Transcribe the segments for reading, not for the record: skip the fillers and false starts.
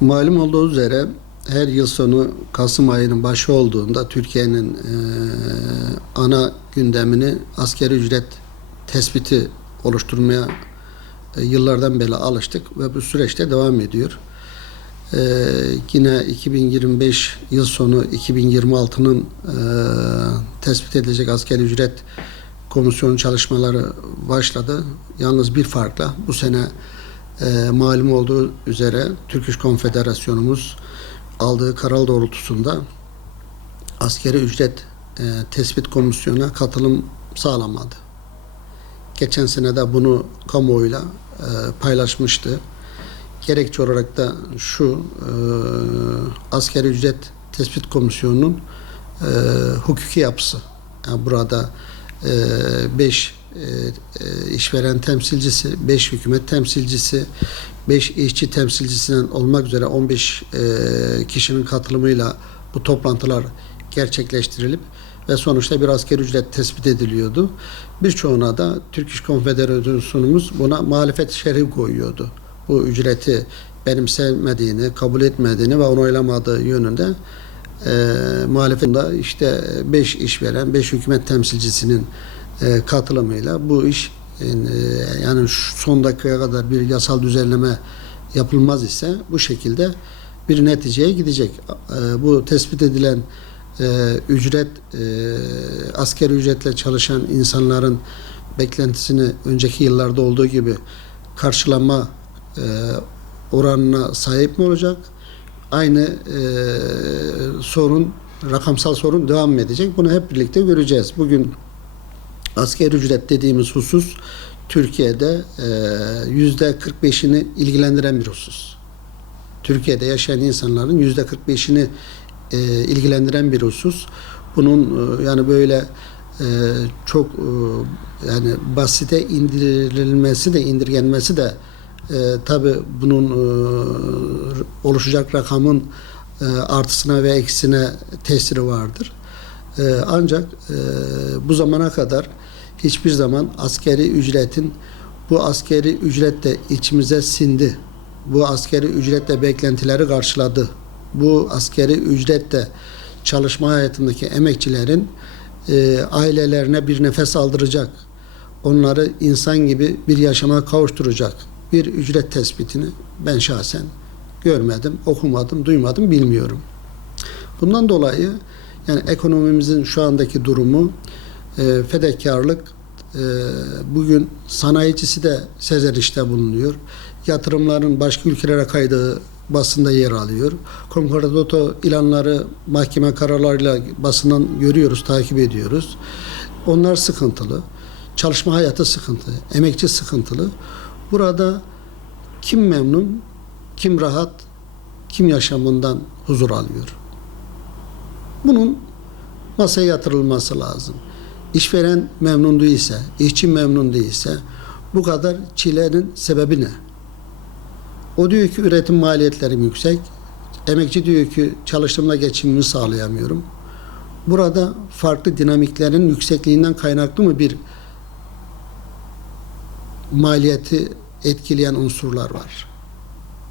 Malum olduğu üzere her yıl sonu Kasım ayının başı olduğunda Türkiye'nin ana gündemini asgari ücret tespiti oluşturmaya yıllardan beri alıştık ve bu süreçte devam ediyor. Yine 2025 yıl sonu 2026'nın tespit edilecek asgari ücret komisyonu çalışmaları başladı. Yalnız bir farkla bu sene malum olduğu üzere Türk İş Konfederasyonumuz aldığı karar doğrultusunda asgari ücret tespit komisyonuna katılım sağlamadı. Geçen sene de bunu kamuoyuyla paylaşmıştı. Gerekçe olarak da şu, asgari ücret tespit komisyonunun hukuki yapısı. Yani burada 5 işveren temsilcisi, 5 hükümet temsilcisi, 5 işçi temsilcisinden olmak üzere 15 kişinin katılımıyla bu toplantılar gerçekleştirilip ve sonuçta bir asgari ücret tespit ediliyordu. Birçoğuna da Türk İş Konfederasyonumuz buna muhalefet şerhi koyuyordu. Bu ücreti benimsemediğini, kabul etmediğini ve onaylamadığı yönünde muhalefetin işte 5 işveren, 5 hükümet temsilcisinin katılımıyla bu iş yani son dakikaya kadar bir yasal düzenleme yapılmaz ise bu şekilde bir neticeye gidecek. Bu tespit edilen ücret asgari ücretle çalışan insanların beklentisini önceki yıllarda olduğu gibi karşılama oranına sahip mi olacak? Aynı rakamsal sorun devam edecek. Bunu hep birlikte göreceğiz. Bugün asgari ücret dediğimiz husus Türkiye'de %45'ini ilgilendiren bir husus. Türkiye'de yaşayan insanların %45'ini ilgilendiren bir husus. Bunun yani böyle çok yani basite indirilmesi de indirgenmesi de tabii bunun oluşacak rakamın artısına ve eksisine tesiri vardır. Ancak bu zamana kadar hiçbir zaman asgari ücretin bu asgari ücret de içimize sindi. Bu asgari ücretle beklentileri karşıladı. Bu asgari ücretle çalışma hayatındaki emekçilerin ailelerine bir nefes aldıracak, onları insan gibi bir yaşama kavuşturacak bir ücret tespitini ben şahsen görmedim, okumadım, duymadım, bilmiyorum. Bundan dolayı yani ekonomimizin şu andaki durumu fedakarlık, bugün sanayicisi de sezerişte bulunuyor. Yatırımların başka ülkelere kaydığı basında yer alıyor. Konkordato ilanları mahkeme kararlarıyla basından görüyoruz, takip ediyoruz. Onlar sıkıntılı. Çalışma hayatı sıkıntılı. Emekçi sıkıntılı. Burada kim memnun, kim rahat, kim yaşamından huzur alıyor? Bunun masaya yatırılması lazım. İşveren memnun değilse, işçi memnun değilse bu kadar çilenin sebebi ne? O diyor ki üretim maliyetlerim yüksek. Emekçi diyor ki çalıştığımda geçimimi sağlayamıyorum. Burada farklı dinamiklerin yüksekliğinden kaynaklı mı bir maliyeti etkileyen unsurlar var?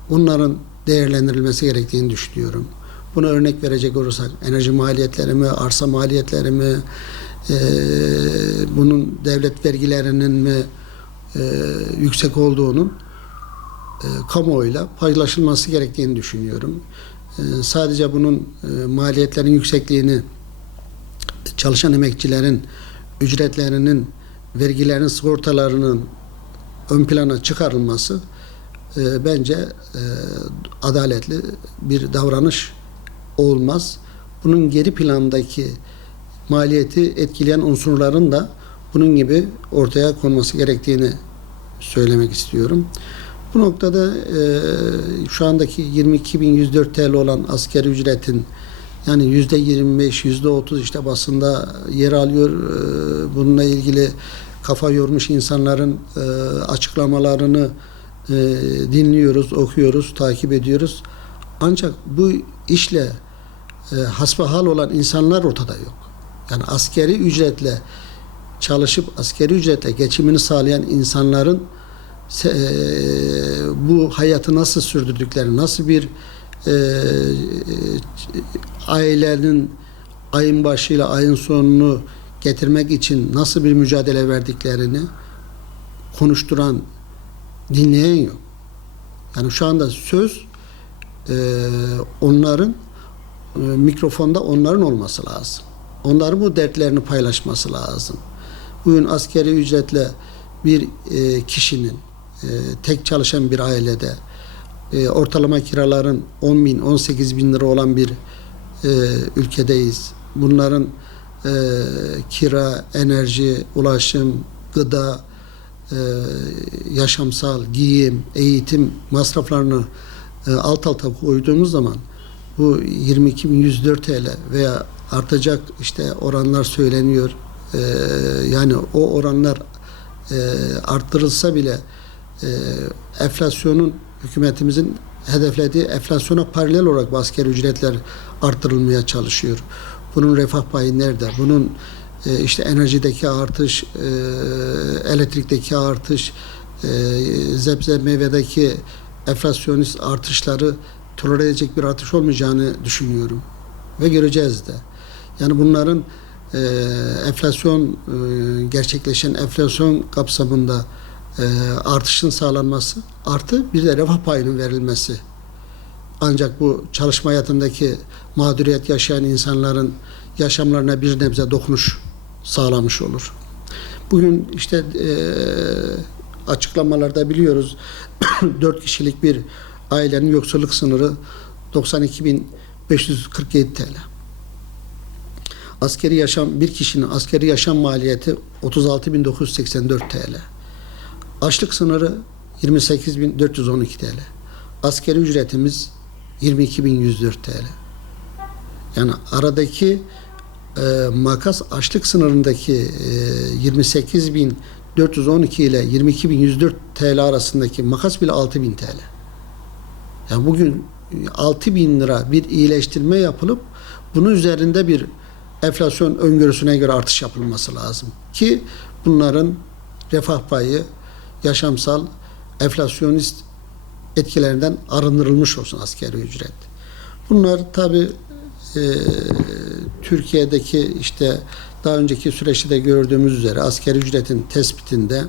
Bunların değerlendirilmesi gerektiğini düşünüyorum. Buna örnek verecek olursak enerji maliyetleri mi, arsa maliyetleri mi, bunun devlet vergilerinin mi yüksek olduğunun kamuoyuyla paylaşılması gerektiğini düşünüyorum. Sadece bunun maliyetlerin yüksekliğini çalışan emekçilerin ücretlerinin, vergilerin, sigortalarının ön plana çıkarılması bence adaletli bir davranış olmaz. Bunun geri plandaki maliyeti etkileyen unsurların da bunun gibi ortaya konması gerektiğini söylemek istiyorum. Bu noktada şu andaki 22.104 TL olan asgari ücretin yani %25, %30 işte basında yer alıyor. Bununla ilgili kafa yormuş insanların açıklamalarını dinliyoruz, okuyoruz, takip ediyoruz. Ancak bu işle hasbihal olan insanlar ortada yok. Yani asgari ücretle çalışıp asgari ücretle geçimini sağlayan insanların bu hayatı nasıl sürdürdüklerini, nasıl bir ailenin ayın başıyla ayın sonunu getirmek için nasıl bir mücadele verdiklerini konuşturan, dinleyen yok. Yani şu anda söz onların mikrofonda onların olması lazım. Onların bu dertlerini paylaşması lazım. Bugün askeri ücretle bir kişinin tek çalışan bir ailede ortalama kiraların 10 bin, 18 bin lira olan bir ülkedeyiz. Bunların kira, enerji, ulaşım, gıda, yaşamsal, giyim, eğitim masraflarını alt alta koyduğumuz zaman bu 22.104 TL veya artacak işte oranlar söyleniyor. Yani o oranlar arttırılsa bile enflasyonun hükümetimizin hedeflediği enflasyona paralel olarak bu asgari ücretler arttırılmaya çalışıyor. Bunun refah payı nerede? Bunun işte enerjideki artış, elektrikteki artış, sebze meyvedeki enflasyonist artışları tolere edecek bir artış olmayacağını düşünüyorum. Ve göreceğiz de. Yani bunların enflasyon gerçekleşen enflasyon kapsamında artışın sağlanması artı bir de refah payının verilmesi. Ancak bu çalışma hayatındaki mağduriyet yaşayan insanların yaşamlarına bir nebze dokunuş sağlamış olur. Bugün işte açıklamalarda biliyoruz 4 kişilik bir ailenin yoksulluk sınırı 92.547 TL. Askeri yaşam bir kişinin askeri yaşam maliyeti 36.984 TL. Açlık sınırı 28.412 TL. Askeri ücretimiz 22.104 TL. Yani aradaki makas açlık sınırındaki 28.412 ile 22.104 TL arasındaki makas bile 6.000 TL. Yani bugün 6.000 lira bir iyileştirme yapılıp bunun üzerinde bir enflasyon öngörüsüne göre artış yapılması lazım ki bunların refah payı, yaşamsal, enflasyonist etkilerinden arındırılmış olsun asgari ücret. Bunlar tabii Türkiye'deki işte daha önceki süreçte de gördüğümüz üzere asgari ücretin tespitinde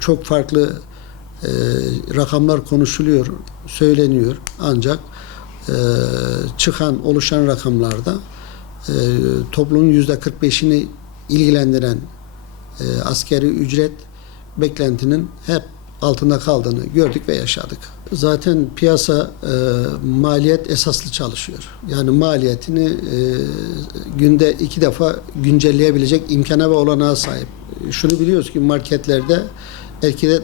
çok farklı rakamlar konuşuluyor, söyleniyor. Ancak oluşan rakamlarda toplumun %45'ini ilgilendiren asgari ücret beklentinin hep altında kaldığını gördük ve yaşadık. Zaten piyasa maliyet esaslı çalışıyor. Yani maliyetini günde 2 defa güncelleyebilecek imkana ve olanağa sahip. Şunu biliyoruz ki marketlerde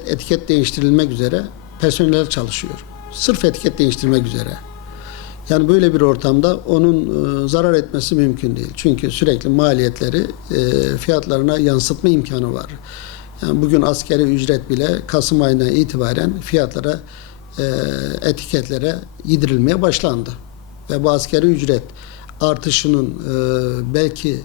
etiket değiştirilmek üzere personel çalışıyor. Sırf etiket değiştirmek üzere. Yani böyle bir ortamda onun zarar etmesi mümkün değil. Çünkü sürekli maliyetleri fiyatlarına yansıtma imkanı var. Yani bugün asgari ücret bile Kasım ayından itibaren fiyatlara, etiketlere yedirilmeye başlandı. Ve bu asgari ücret artışının belki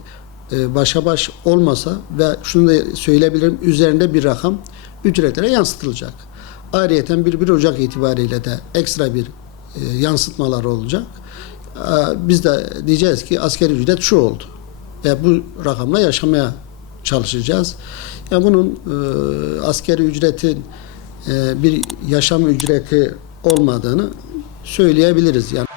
başa baş olmasa ve şunu da söyleyebilirim, üzerinde bir rakam ücretlere yansıtılacak. Ayrıyeten 1 Ocak itibariyle de ekstra bir yansıtmalar olacak. Biz de diyeceğiz ki asgari ücret şu oldu. Ve bu rakamla yaşamaya çalışacağız. Yani bunun asgari ücretin bir yaşam ücreti olmadığını söyleyebiliriz. Yani